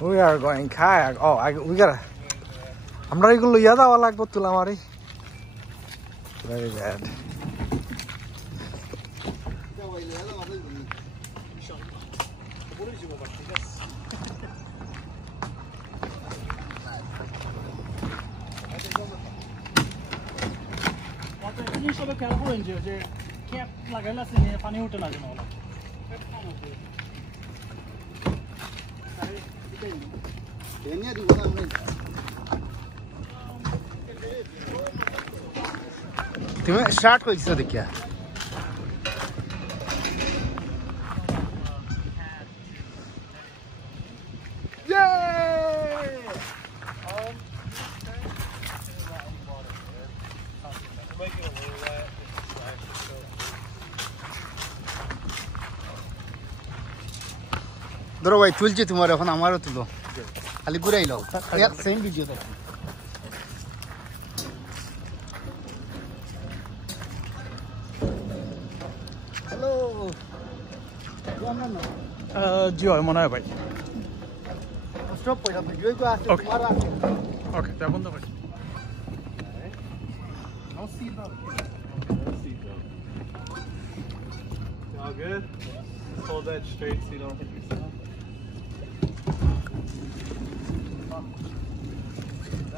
We are going kayak. Oh, we gotta. I'm not going to yada wala ko tulamari. Very bad. तुम्हें start को इससे दिखा दरो भाई तुलची तुम्हारे अपन हमारा तुलो खाली पूरा ही लो एक सेम वीडियो तक हेलो जी হয় মনে হয় ভাই स्टॉप पड़ा वीडियो को आते तुम्हारा ওকে তা বন্ধ ভাই No seatbelt. No seatbelt. All good? Hold that straight so you don't hit yourself.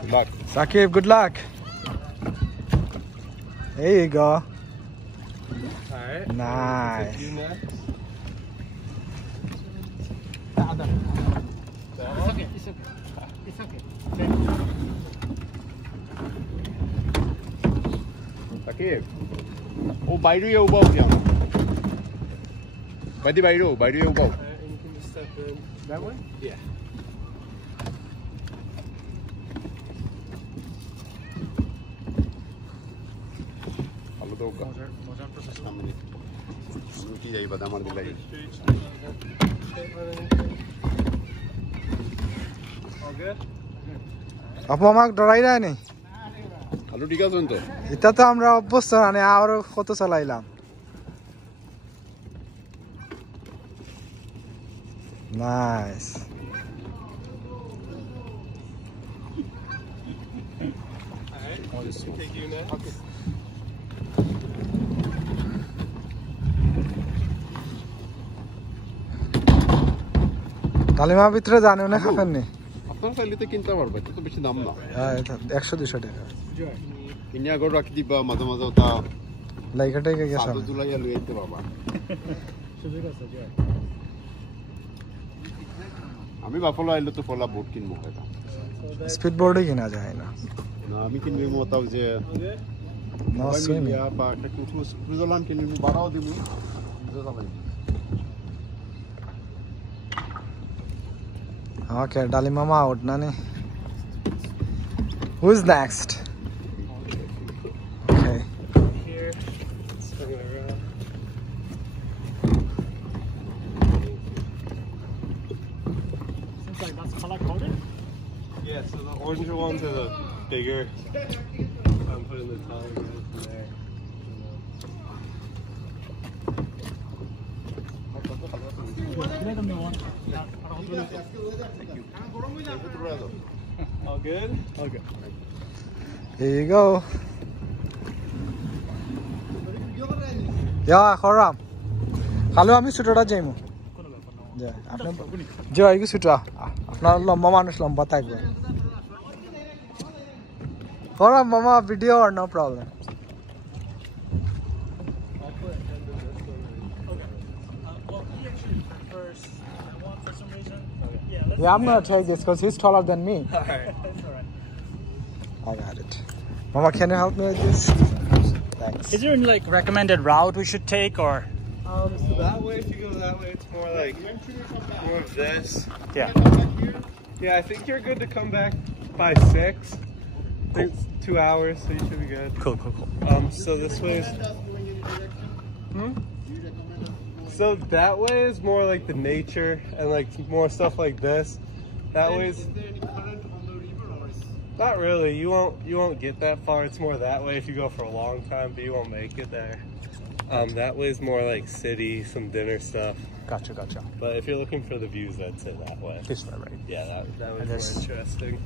Good luck. Saqib, good luck. There you go. Alright. Nice. You next. It's okay. Saqib. Oh, bayro ya ubaw yan. Badi bayro ya ubaw. And you can just step in. That one? Yeah. Hello, doga. Samne. Nuti jai badamar dilai. All good? আপু আমাকে ডরাই না নেই Hello, ঠিক আছেন তো? এটা তো আমরা অভ্যস্ত মানে আরো কত চালাইলাম nice Alright. I'll just take you next. Okay. তালিমার ভিতরে জানেও না খাবেন নি আপনার চাইলে কিনতে পারবে এত তো বেশি দাম না হ্যাঁ 100-200 টাকা কিনিয়া গড় রাখি দিবা মাঝে মাঝে ওটা লাইকাটাই গেছে সাদা দুলাইয়া লই আইতে বাবা আমি বাফলো আইলো তো ফলা বোট কিনবো এটা স্পিড বোর্ডই কিনা যায় না না আমি কিনবো মতাও যে নো সুইমিং ইয়া বা একটা সুইজারল্যান্ড কিনবো বাড়াও দিব Okay, Dali Mama out, Nani. Who's next? Okay. Here. Swing it around. Seems like that's color coded. Yeah, so the orange ones are the bigger. I'm putting the taller guys in there. Let them know one. All good? Okay. Here you go. Yeah, Khoram. Hello, আমি সুটোটা যাইমু জি আপনি জি আইগু সুটা আপনার লম্বা মানুষ লম্বা থাকবে Khoram mama video or no problem Yeah, I'm gonna take this because he's taller than me. Alright. I got it. Mama, can you help me with this? Thanks. Is there any like recommended route we should take or? So that way, if you go that way, it's more like more of this. Yeah. Yeah, I think you're good to come back by 6. It's 2 hours, so you should be good. Cool. So this way is. So that way is more like the nature and like more stuff like this. That way is. Not really. You won't get that far. It's more that way if you go for a long time, but you won't make it there. That way is more like city, some dinner stuff. Gotcha. But if you're looking for the views, I'd say that way. This way, right? Yeah, that was And more this- interesting.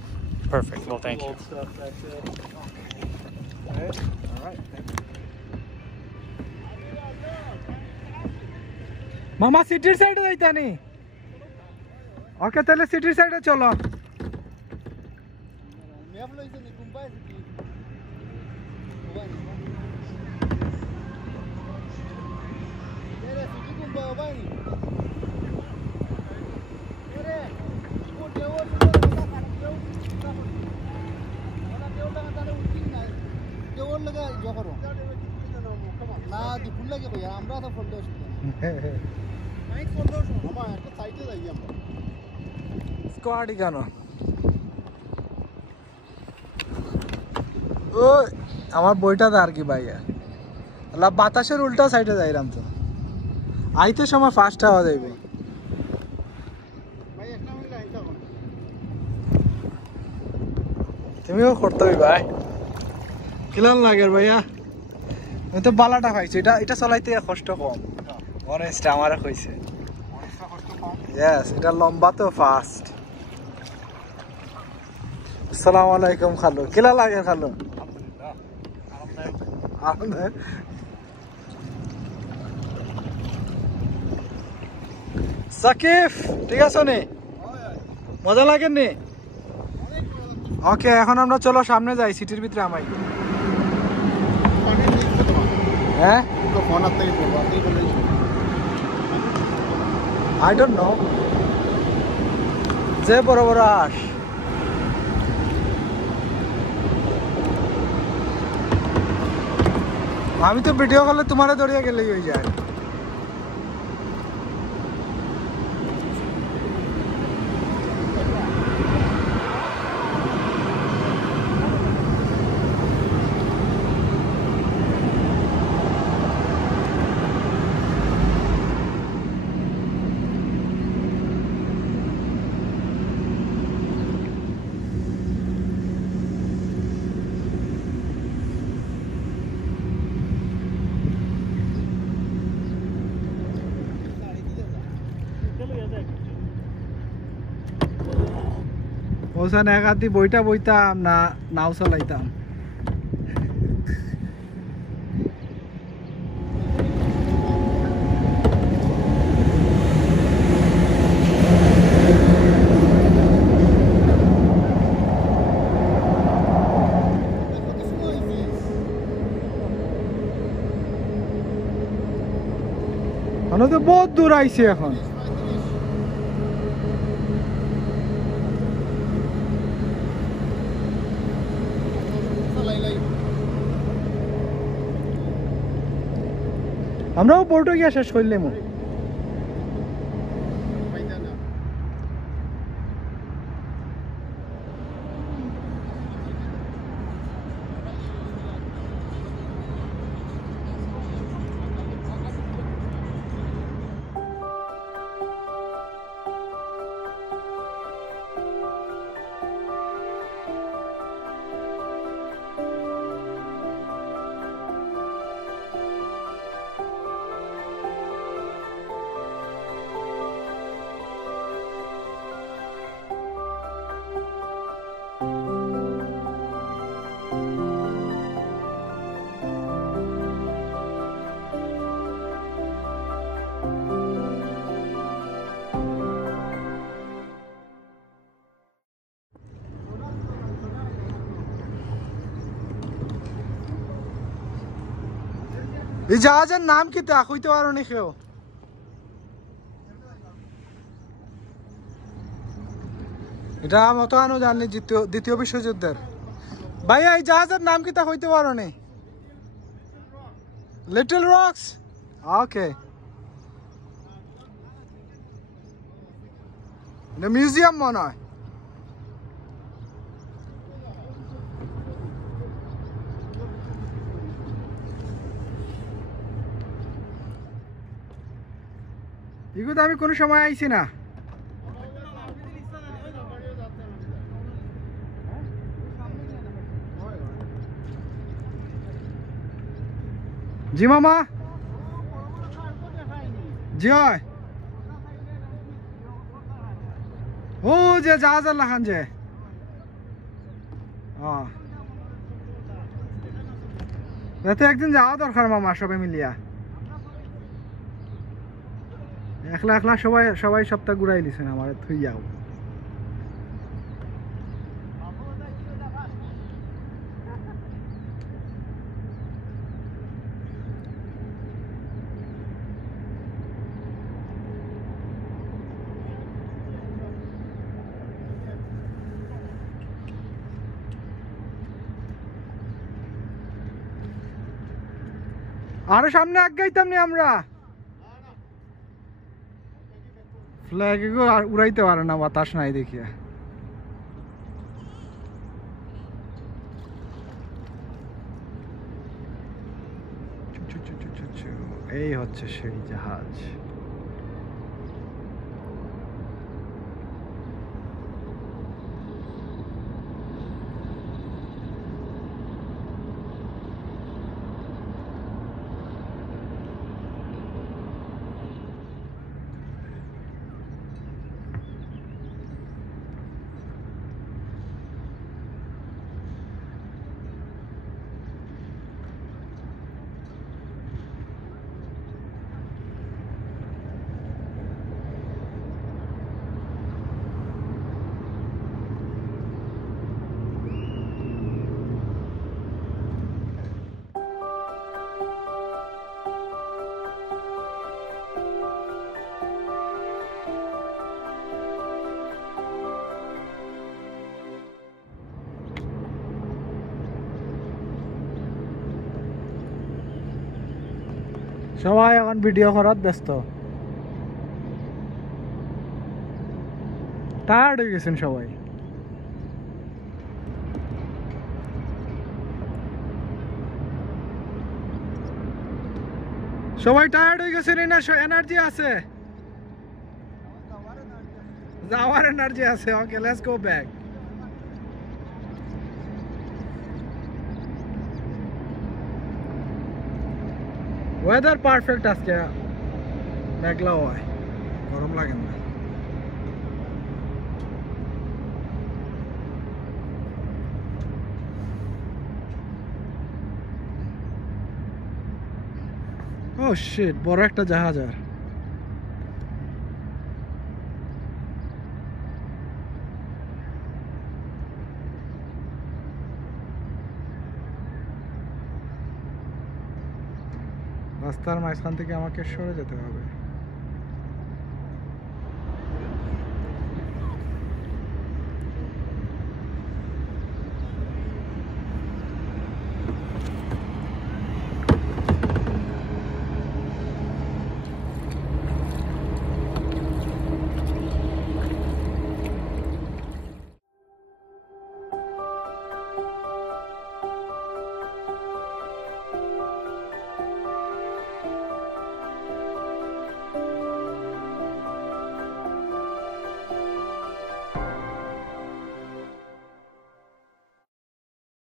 Perfect. Well, thank you. Old stuff back there. Alright. Thank you. মামা সিটির সাইডে যাইতানি ওকে তাহলে সিটির সাইডে চলো স্কোয়াডই কেন ও আমার বইটা আর কি ভাইয়া আল্লাহ বাতাসের উল্টা সাইডে যাইরাম তো আইতে সময় ফাস্ট হওয়া যাইব তুমিও করতে ভাই কিলান লাগের ভাইয়া আমি তো বালাটা পাইছি এটা চলাইতে কষ্ট কম অনেস্ট আমারে কইছে ইয়েস এটা লম্বা তো ফাস্ট আসসালামু আলাইকুম খালু কিলা লাগে খালু আরামদায়ক সাকিব ঠিক আছে নি মজা লাগে নি ওকে এখন আমরা চলো সামনে যাই সিটির ভিতরে আমাই হ্যাঁ I don't know. যে বড় বড় আস আমি তো ভিডিও কলে তোমারে দড়িয়ে গেলেই হয়ে যায় ওখানে এক হাতি বইটা বইতাম না নাও চালাইতাম তো বহুত দূর আইছে এখন আমরাও পোর্টো গিয়া শেষ করলাম এই জাহাজের নাম কি তা কইতে পারো নি কেউ এটা মতো আনো জানি দ্বিতীয় বিশ্বযুদ্ধের ভাইয়া এই জাহাজের নাম কি তা কইতে পারো নি লিটল রক্স ওকে মিউজিয়াম মনে হয় এগুলো আমি কোনো সময় আইছি না। জি মামা, জি হয় ও যে জাহাজ লাখান যে যাতে একদিন যাওয়া দরকার মামা, সবাই মিলিয়া একলা একলা সবাই সপ্তাহ ঘুরাই দিছেন আমার থুই যাও। আরো সামনে আগাইতাম নি আমরা, ফ্ল্যাগ উড়াইতে পারে না, বাতাস নাই দেখিয়া। এই হচ্ছে সেই জাহাজ। সবাই এখন ভিডিও করার ব্যস্ত, টায়ার্ড হয়ে গেছেন সবাই। সবাই টায়ার্ড হয়ে গেছেন, না এনার্জি আছে, যাওয়ার এনার্জি আছে। Okay, let's go back. Weather perfect আজকে, মেঘলা হয়, গরম লাগে না। ও শিট, বড় একটা জাহাজ। আর রাস্তার মাঝখান থেকে আমাকে সরে যেতে হবে।